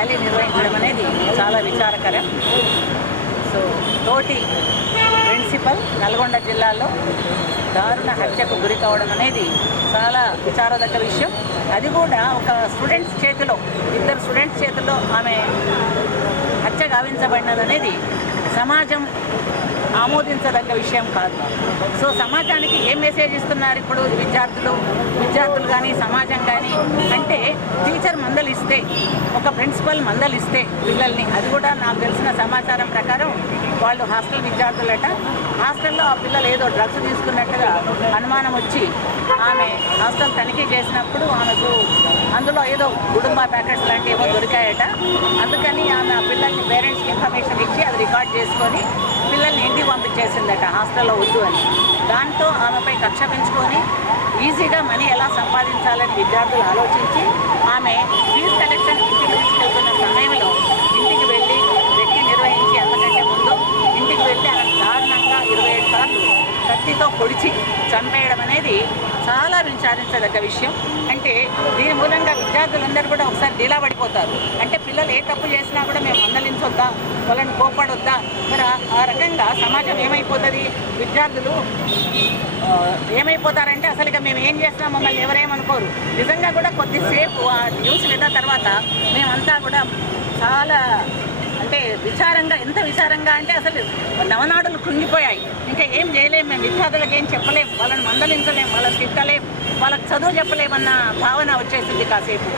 Rally నిర్వహించడం అనేది చాలా విచారకరం. సో తోటి ప్రిన్సిపల్ నల్గొండ జిల్లాలో దారుణ హత్యకు గురి కావడం అనేది చాలా విచారదగ్గ విషయం. అది కూడా ఒక స్టూడెంట్స్ చేతిలో, ఇద్దరు స్టూడెంట్స్ చేతిలో ఆమె హత్య గావించబడినది అనేది సమాజం ఆమోదించదగ్గ విషయం కాదు. సో సమాజానికి ఏం మెసేజ్ ఇస్తున్నారు ఇప్పుడు విద్యార్థులు కానీ సమాజం కానీ అంటే, టీచర్ మందలిస్తే, ఒక ప్రిన్సిపల్ మందలిస్తే పిల్లల్ని, అది కూడా నాకు తెలిసిన సమాచారం ప్రకారం వాళ్ళు హాస్టల్ విద్యార్థులట, హాస్టల్లో ఆ పిల్లలు ఏదో డ్రగ్స్ తీసుకున్నట్టుగా అనుమానం వచ్చి ఆమె హాస్టల్ తనిఖీ చేసినప్పుడు ఆమెకు అందులో ఏదో కుటుంబ ప్యాకెట్స్ లాంటివి ఏమో దొరికాయట. అందుకని ఆమె ఆ పిల్లల్ని పేరెంట్స్కి ఇన్ఫర్మేషన్ ఇచ్చి అది రికార్డ్ చేసుకొని పిల్లల్ని ఇంటికి పంపించేసిందట, హాస్టల్లో వద్దు అని. దాంతో ఆమెపై కక్ష పెంచుకొని ఈజీగా మనీ ఎలా సంపాదించాలని విద్యార్థులు ఆలోచించి ఆమె ఫీజు కలెక్షన్ ఇంటికి తీసుకెళ్తున్న సమయంలో ఇంటికి వెళ్ళి వెక్కి నిర్వహించి, అంతకంటే ముందు ఇంటికి వెళ్ళి ఆమె దారుణంగా 27 సార్లు కత్తితో పొడిచి చంపేయడం అనేది చాలా విచారించదగ్గ విషయం. అంటే దీని మూలంగా విద్యార్థులందరూ కూడా ఒకసారి డీలా పడిపోతారు. అంటే పిల్లలు ఏ తప్పు చేసినా కూడా మేము మందలించొద్దా, వాళ్ళని కోపడొద్దా? మరి ఆ రకంగా సమాజం ఏమైపోతుంది, విద్యార్థులు ఏమైపోతారంటే అసలు ఇక మేము ఏం చేసినా మమ్మల్ని ఎవరేమనుకోరు. నిజంగా కూడా కొద్దిసేపు ఆ న్యూస్ విన్న తర్వాత మేమంతా కూడా చాలా అంటే విచారంగా, ఎంత విచారంగా అంటే అసలు నవనాడులు కృంగిపోయాయి. ఇంకా ఏం చేయలేము, మేము విద్యార్థులకు ఏం చెప్పలేము, వాళ్ళని మందలించలేము, వాళ్ళకి తిట్టలేము, వాళ్ళకి చదువు చెప్పలేమన్న భావన వచ్చేసింది కాసేపు.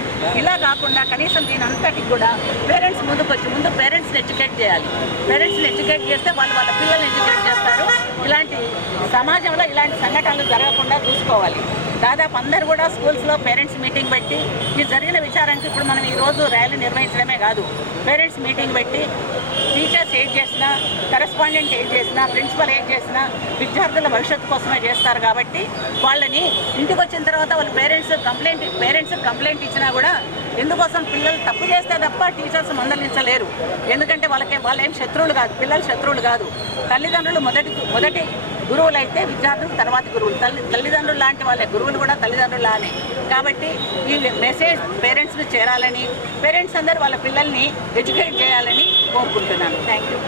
ఇలా కాకుండా కనీసం దీని అంతటికి కూడా పేరెంట్స్ ముందుకు వచ్చి ముందు పేరెంట్స్ని ఎడ్యుకేట్ చేయాలి. పేరెంట్స్ని ఎడ్యుకేట్ చేస్తే వాళ్ళు వాళ్ళ పిల్లల్ని ఎడ్యుకేట్ చేస్తారు. ఇలాంటి సమాజంలో ఇలాంటి సంఘటనలు జరగకుండా చూసుకోవాలి. దాదాపు అందరూ కూడా స్కూల్స్లో పేరెంట్స్ మీటింగ్ పెట్టి ఈ జరిగిన విచారానికి ఇప్పుడు మనం ఈరోజు ర్యాలీ నిర్వహించడమే కాదు, పేరెంట్స్ మీటింగ్ పెట్టి టీచర్స్ ఏం చేసినా, కరెస్పాండెంట్ ఏం చేసినా, ప్రిన్సిపల్ ఏం చేసినా విద్యార్థుల భవిష్యత్తు కోసమే చేస్తారు. కాబట్టి వాళ్ళని ఇంటికి వచ్చిన తర్వాత వాళ్ళు పేరెంట్స్ కంప్లైంట్ ఇచ్చినా కూడా ఎందుకోసం, పిల్లలు తప్పు చేస్తే తప్ప టీచర్స్ మందలించలేరు. ఎందుకంటే వాళ్ళేం శత్రువులు కాదు, పిల్లలు శత్రువులు కాదు. తల్లిదండ్రులు మొదటి గురువులు అయితే విద్యార్థులు తర్వాత గురువులు, తల్లిదండ్రులు లాంటి వాళ్ళే, గురువులు కూడా తల్లిదండ్రులు లానే. కాబట్టి ఈ మెసేజ్ పేరెంట్స్ని చేరాలని, పేరెంట్స్ అందరూ వాళ్ళ పిల్లల్ని ఎడ్యుకేట్ చేయాలని కోరుకుంటున్నాను. Thank you.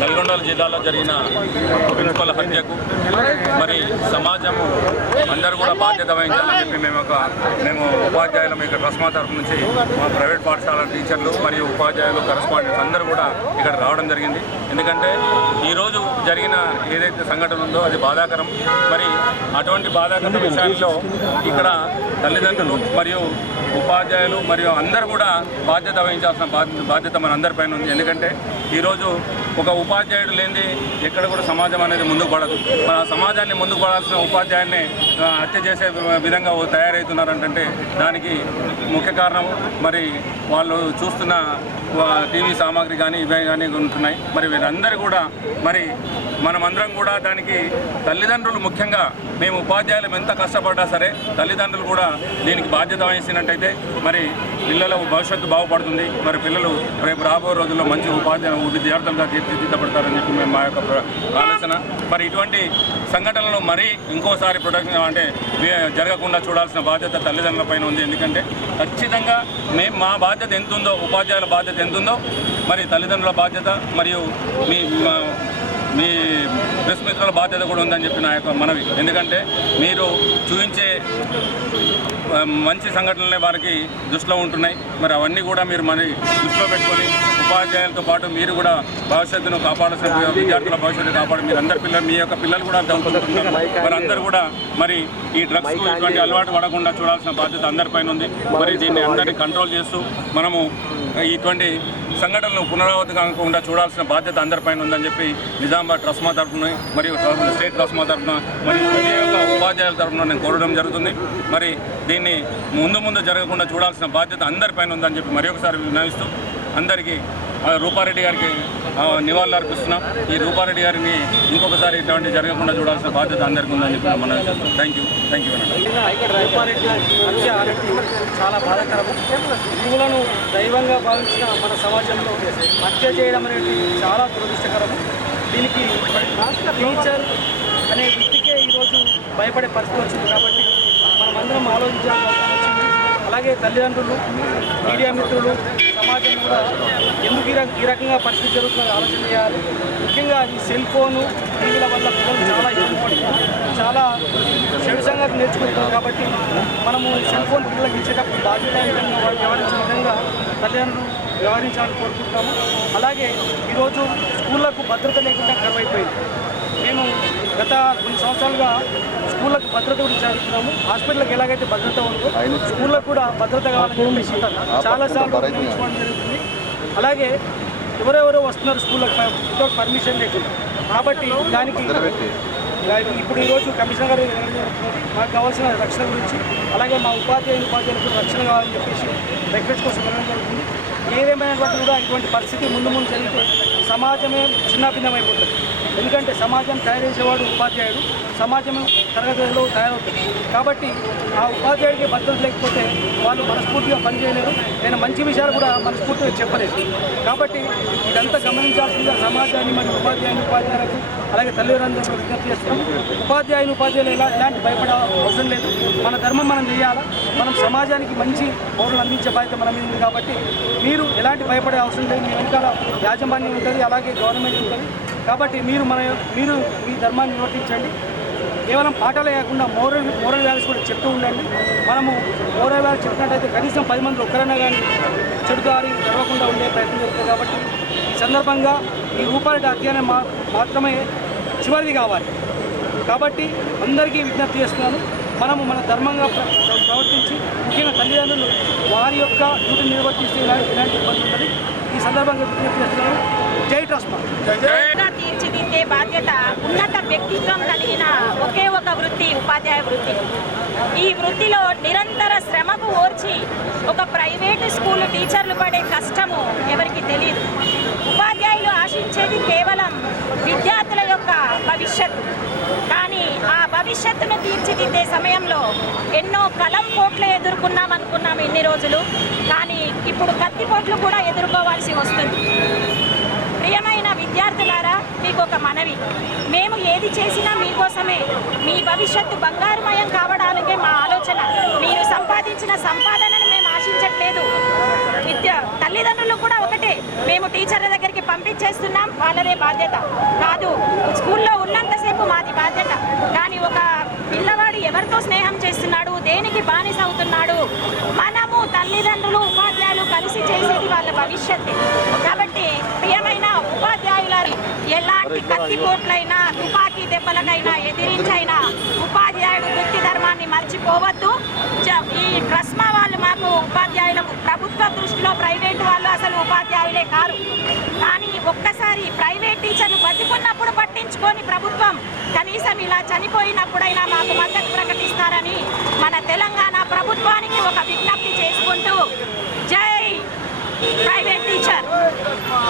నల్గొండ జిల్లాలో జరిగిన ప్రిన్సిపల్ హత్యకు మరి సమాజము అందరూ కూడా బాధ్యత వహించాలని చెప్పి మేము ఉపాధ్యాయులు ఇక్కడ ట్రస్మా తరఫు నుంచి మా ప్రైవేట్ పాఠశాల టీచర్లు మరియు ఉపాధ్యాయులు కరెస్పాండెంట్స్ అందరూ కూడా ఇక్కడ రావడం జరిగింది. ఎందుకంటే ఈరోజు జరిగిన ఏదైతే సంఘటన ఉందో అది బాధాకరం. మరి అటువంటి బాధాకర విషయాల్లో ఇక్కడ తల్లిదండ్రులు మరియు ఉపాధ్యాయులు మరియు అందరూ కూడా బాధ్యత వహించాల్సిన బాధ్యత మన అందరిపైన ఉంది. ఎందుకంటే ఈరోజు ఒక ఉపాధ్యాయుడు లేనిది ఎక్కడ కూడా సమాజం అనేది ముందుకు పడదు. మన సమాజాన్ని ముందుకు పడాల్సిన ఉపాధ్యాయుడిని హత్య చేసే విధంగా తయారవుతున్నారంటే దానికి ముఖ్య కారణం మరి వాళ్ళు చూస్తున్న టీవీ సామాగ్రి కానీ ఇవే కానీ ఉంటున్నాయి. మరి వీరందరూ కూడా మరి మనమందరం కూడా దానికి తల్లిదండ్రులు ముఖ్యంగా మేము ఉపాధ్యాయులు ఎంత కష్టపడ్డా సరే తల్లిదండ్రులు కూడా దీనికి బాధ్యత వహించినట్టయితే మరి పిల్లల భవిష్యత్తు బాగుపడుతుంది. మరి పిల్లలు రేపు రాబోయే రోజుల్లో మంచి విద్యార్థులుగా తీర్చిదిద్దపడతారని చెప్పి మేము మా యొక్క ఆలోచన. మరి ఇటువంటి సంఘటనలు మరీ ఇంకోసారి ప్రొటెక్షన్ అంటే జరగకుండా చూడాల్సిన బాధ్యత తల్లిదండ్రులపైన ఉంది. ఎందుకంటే ఖచ్చితంగా మా బాధ్యత ఎంతుందో ఉపాధ్యాయుల బాధ్యత ఎంతుందో మరి తల్లిదండ్రుల బాధ్యత మరియు మీ ప్రెస్ మిత్రుల బాధ్యత కూడా ఉందని చెప్పి నా యొక్క మనవి. ఎందుకంటే మీరు చూపించే మంచి సంఘటనలే వారికి దృష్టిలో ఉంటున్నాయి. మరి అవన్నీ కూడా మీరు మరి దృష్టిలో పెట్టుకొని ఉపాధ్యాయులతో పాటు మీరు కూడా భవిష్యత్తును కాపాడాల్సిన విద్యార్థుల భవిష్యత్తు కాపాడు మీ యొక్క పిల్లలు కూడా చదువుకుంటున్నారు. మరి అందరూ కూడా మరి ఈ డ్రగ్స్ ఇటువంటి అలవాటు పడకుండా చూడాల్సిన బాధ్యత అందరిపైన ఉంది. మరి దీన్ని అందరినీ కంట్రోల్ చేస్తూ మనము ఇటువంటి సంఘటనలు పునరావృతి కాకుండా చూడాల్సిన బాధ్యత అందరిపైన ఉందని చెప్పి నిజామాబాద్ ట్రస్మా తరఫున మరియు స్టేట్ ట్రస్మా తరఫున మరియు ప్రతి ఒక్క ఉపాధ్యాయుల తరఫున నేను కోరడం జరుగుతుంది. మరి దీన్ని ముందు జరగకుండా చూడాల్సిన బాధ్యత అందరిపైన ఉందని చెప్పి మరి ఒకసారి విన్నవిస్తూ అందరికీ రూపారెడ్డి గారికి నివాళులు అర్పిస్తున్నాం. ఈ రూపారెడ్డి గారిని ఇంకొకసారి ఇటువంటి జరగకుండా చూడాల్సిన బాధ్యత అందరికీ ఉందని చెప్పి మనం చేస్తాం. థ్యాంక్ యూ రూపారెడ్డి హత్య అనేది చాలా బాధాకరము. హిందువులను దైవంగా భావించిన మన సమాజంలో హత్య చేయడం అనేది చాలా దురదృష్టకరము. దీనికి టీచర్ అనే వృత్తికే ఈరోజు భయపడే పరిస్థితి వచ్చింది. కాబట్టి మనమందరం ఆలోచించాల్సిన అవసరం వచ్చింది. అలాగే తల్లిదండ్రులు, మీడియా మిత్రులు, సమాజం కూడా ఎందుకు ఈ రకంగా పరిస్థితి జరుగుతుందో ఆలోచన చేయాలి. ముఖ్యంగా ఈ సెల్ ఫోను టీవీల వల్ల పిల్లలు చాలా ఇబ్బంది పడుతున్నారు, చాలా చెడు సంగతి నేర్చుకుంటున్నారు. కాబట్టి మనము సెల్ ఫోన్ పిల్లలకు ఇచ్చేటప్పుడు బాధ్యతాయుతంగా వాళ్ళు వ్యవహరించిన విధంగా తల్లిదండ్రులు వ్యవహరించాలని కోరుకుంటున్నాము. అలాగే ఈరోజు స్కూళ్లకు భద్రత లేకుండా కరువైపోయింది. మేము గత కొన్ని సంవత్సరాలుగా స్కూళ్ళకు భద్రత గురించి అడుగుతున్నాము. హాస్పిటల్కి ఎలాగైతే భద్రత ఉందో స్కూళ్ళకు కూడా భద్రత కావాలని చెప్పేసి చాలాసార్లు నిర్ణయించుకోవడం జరుగుతుంది. అలాగే ఎవరెవరో వస్తున్నారు స్కూళ్ళకి వితౌట్ పర్మిషన్ లేకుండా. కాబట్టి దానికి ఇప్పుడు ఈరోజు కమిషనర్ గారు మాకు కావాల్సిన రక్షణ గురించి అలాగే మా ఉపాధ్యాయులకు రక్షణ కావాలని చెప్పేసి రిక్వెస్ట్ కోసం వెళ్ళడం జరుగుతుంది. ఏదేమైనప్పటికీ కూడా ఇటువంటి పరిస్థితి ముందు జరిగితే సమాజమే చిన్నాభిన్నమైపోతుంది. ఎందుకంటే సమాజం తయారు చేసేవాడు ఉపాధ్యాయుడు, సమాజం తరగతి గదిలో తయారవుతుంది. కాబట్టి ఆ ఉపాధ్యాయుడికి భద్రత లేకపోతే వాళ్ళు మనస్ఫూర్తిగా పనిచేయలేరు, నేను మంచి విషయాలు కూడా మనస్ఫూర్తిగా చెప్పలేదు. కాబట్టి ఇదంతా గమనించాల్సిందిగా సమాజాన్ని మరియు ఉపాధ్యాయులకు అలాగే తల్లిదండ్రులకు విజ్ఞప్తి చేస్తున్నాం. ఉపాధ్యాయులు ఎలాంటి భయపడే అవసరం లేదు. మన ధర్మం మనం చేయాలా, మనం సమాజానికి మంచి పౌరులు అందించే బాధ్యత మన మీద ఉంది. కాబట్టి మీరు ఎలాంటి భయపడే అవసరం లేదు. మీ వెనకాల యాజమాన్యం ఉంటుంది, అలాగే గవర్నమెంట్ ఉంటుంది. కాబట్టి మీరు మీ ధర్మాన్ని నిర్వర్తించండి. కేవలం పాఠాలే కాకుండా మోరల్ వాల్యూస్ కూడా చెప్తూ ఉండండి. మనము మోరల్ వాల్యూస్ చెప్పినట్టయితే కనీసం 10 మంది ఒక్కరైనా కానీ చెడు దారి నడవకుండా ఉండే ప్రయత్నం జరుగుతుంది. కాబట్టి ఈ సందర్భంగా ఈ రూపారెడ్డి హత్యనే మాత్రమే చివరిది కావాలి. కాబట్టి అందరికీ విజ్ఞప్తి చేస్తున్నాను, మనము మన ధర్మంగా ప్రవర్తించి ముఖ్యంగా తల్లిదండ్రులు వారి యొక్క డ్యూటీని నిర్వర్తిస్తే ఇలాంటి ఇబ్బంది ఉంటుంది. ఈ సందర్భంగా విజ్ఞప్తి చేస్తున్నాను. జై ట్రస్మా. తీర్చిదిద్దే బాధ్యత ఉన్నత వ్యక్తిత్వం కలిగిన ఒకే ఒక వృత్తి ఉపాధ్యాయ వృత్తి. ఈ వృత్తిలో నిరంతర శ్రమకు ఓర్చి ఒక ప్రైవేటు స్కూలు టీచర్లు పడే కష్టము ఎవరికి తెలియదు. ఉపాధ్యాయులు ఆశించేది కేవలం విద్యార్థుల యొక్క భవిష్యత్తు. కానీ ఆ భవిష్యత్తును తీర్చిదిద్దే సమయంలో ఎన్నో కలంపోట్లు ఎదుర్కొన్నాం ఇన్ని రోజులు. కానీ ఇప్పుడు కత్తిపోట్లు కూడా ఎదుర్కోవాల్సి వస్తుంది. ప్రియమైన విద్యార్థులారా, మీకు ఒక మనవి, మేము ఏది చేసినా మీకోసమే. మీ భవిష్యత్తు బంగారుమయం కావడానికే మా ఆలోచన. మీరు సంపాదించిన సంపాదనను మేము ఆశించట్లేదు. తల్లిదండ్రులు కూడా ఒకటే, మేము టీచర్ల దగ్గరికి పంపించేస్తున్నాం వాళ్ళదే బాధ్యత కాదు. స్కూల్లో ఉన్నంతసేపు మాది బాధ్యత. కానీ ఒక పిల్లవాడు ఎవరితో స్నేహం చేస్తున్నాడు, దేనికి బానిస అవుతున్నాడు, మనము తల్లిదండ్రులు ఉపాధ్యాయులు కలిసి చేసేది వాళ్ళ భవిష్యత్తు. కాబట్టి ప్రియమైన ఉపాధ్యాయుల ఎలాంటి కత్తిపోట్లైనా తుపాకీ దెబ్బలకైనా ఎదిరించైనా ఉపాధ్యాయుడు వృత్తి ధర్మాన్ని మర్చిపోవద్దు. ఈ ట్రస్మా వాళ్ళు మాకు ఉపాధ్యాయులకు ప్రభుత్వ దృష్టిలో ప్రైవేట్ వాళ్ళు అసలు ఉపాధ్యాయులే కారు. కానీ ఒక్కసారి ప్రైవేట్ టీచర్లు బతికున్నప్పుడు పట్టించుకొని ప్రభుత్వం కనీసం ఇలా చనిపోయినప్పుడైనా మాకు మద్దతు ప్రకటిస్తారని మన తెలంగాణ ప్రభుత్వానికి ఒక